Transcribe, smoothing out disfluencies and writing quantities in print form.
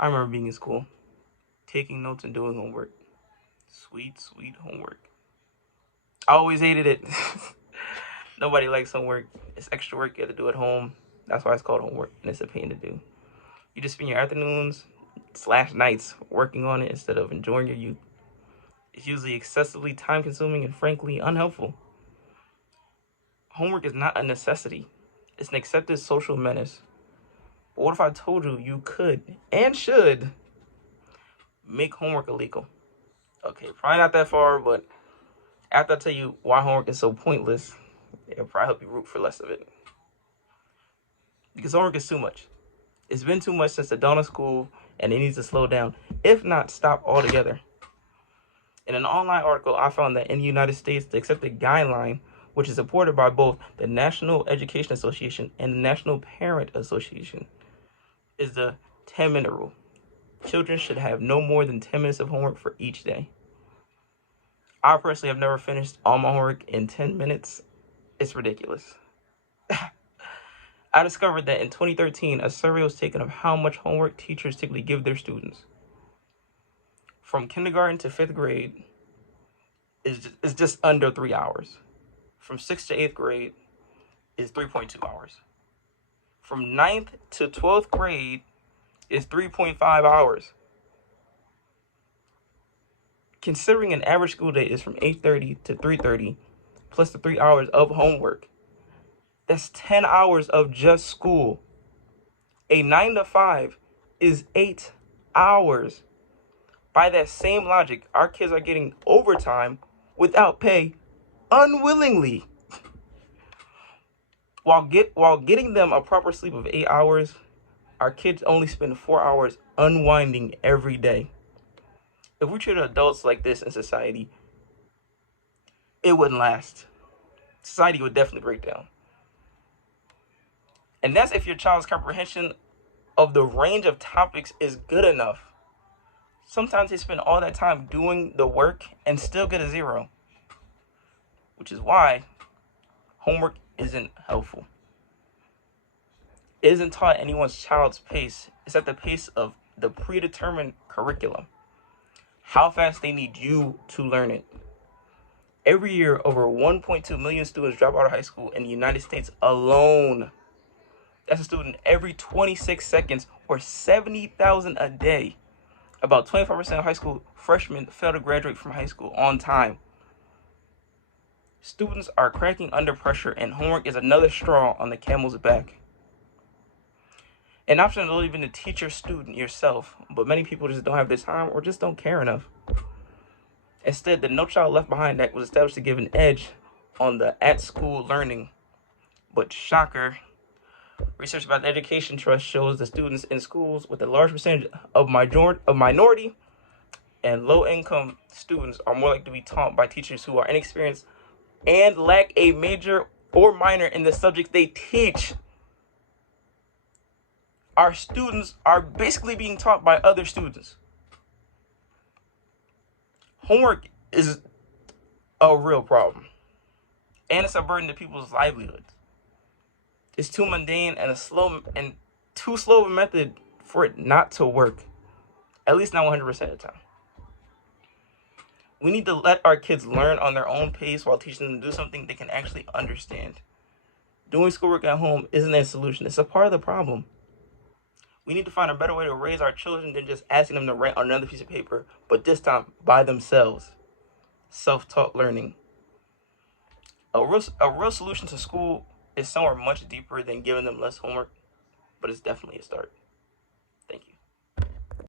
I remember being in school, taking notes and doing homework. Sweet, sweet homework. I always hated it. Nobody likes homework. It's extra work you have to do at home. That's why it's called homework, and it's a pain to do. You just spend your afternoons slash nights working on it instead of enjoying your youth. It's usually excessively time consuming and frankly unhelpful. Homework is not a necessity. It's an accepted social menace. But what if I told you you could and should make homework illegal? Okay, probably not that far, but after I tell you why homework is so pointless, it'll probably help you root for less of it. Because homework is too much. It's been too much since the dawn of school, and it needs to slow down, if not stop altogether. In an online article, I found that in the United States, the accepted guideline, which is supported by both the National Education Association and the National Parent Association, is the 10-minute rule. Children should have no more than 10 minutes of homework for each day. I personally have never finished all my homework in 10 minutes. It's ridiculous. I discovered that in 2013, a survey was taken of how much homework teachers typically give their students. From kindergarten to 5th grade is just under 3 hours. From 6th to 8th grade is 3.2 hours. From 9th to 12th grade is 3.5 hours. Considering an average school day is from 8:30 to 3:30, plus the 3 hours of homework, that's 10 hours of just school. A 9 to 5 is 8 hours. By that same logic, our kids are getting overtime without pay unwillingly. While getting them a proper sleep of 8 hours, our kids only spend 4 hours unwinding every day. If we treated adults like this in society, it wouldn't last. Society would definitely break down. And that's if your child's comprehension of the range of topics is good enough. Sometimes they spend all that time doing the work and still get a 0. Which is why homework isn't helpful. It isn't taught at anyone's child's pace. It's at the pace of the predetermined curriculum. How fast they need you to learn it. Every year, over 1.2 million students drop out of high school in the United States alone. That's a student every 26 seconds, or 70,000 a day. About 25% of high school freshmen fail to graduate from high school on time. Students are cracking under pressure, and homework is another straw on the camel's back. An option is not even to teach your student yourself, but many people just don't have the time or just don't care enough. Instead, the No Child Left Behind Act was established to give an edge on the at-school learning. But shocker, research about the Education Trust shows that students in schools with a large percentage of minority and low-income students are more likely to be taught by teachers who are inexperienced and lack a major or minor in the subject they teach. Our students are basically being taught by other students. Homework is a real problem, and it's a burden to people's livelihoods. It's too mundane and too slow of a method for it not to work, at least not 100% of the time. We need to let our kids learn on their own pace while teaching them to do something they can actually understand. Doing schoolwork at home isn't a solution. It's a part of the problem. We need to find a better way to raise our children than just asking them to write on another piece of paper, but this time by themselves. Self-taught learning. A real solution to school is somewhere much deeper than giving them less homework, but it's definitely a start.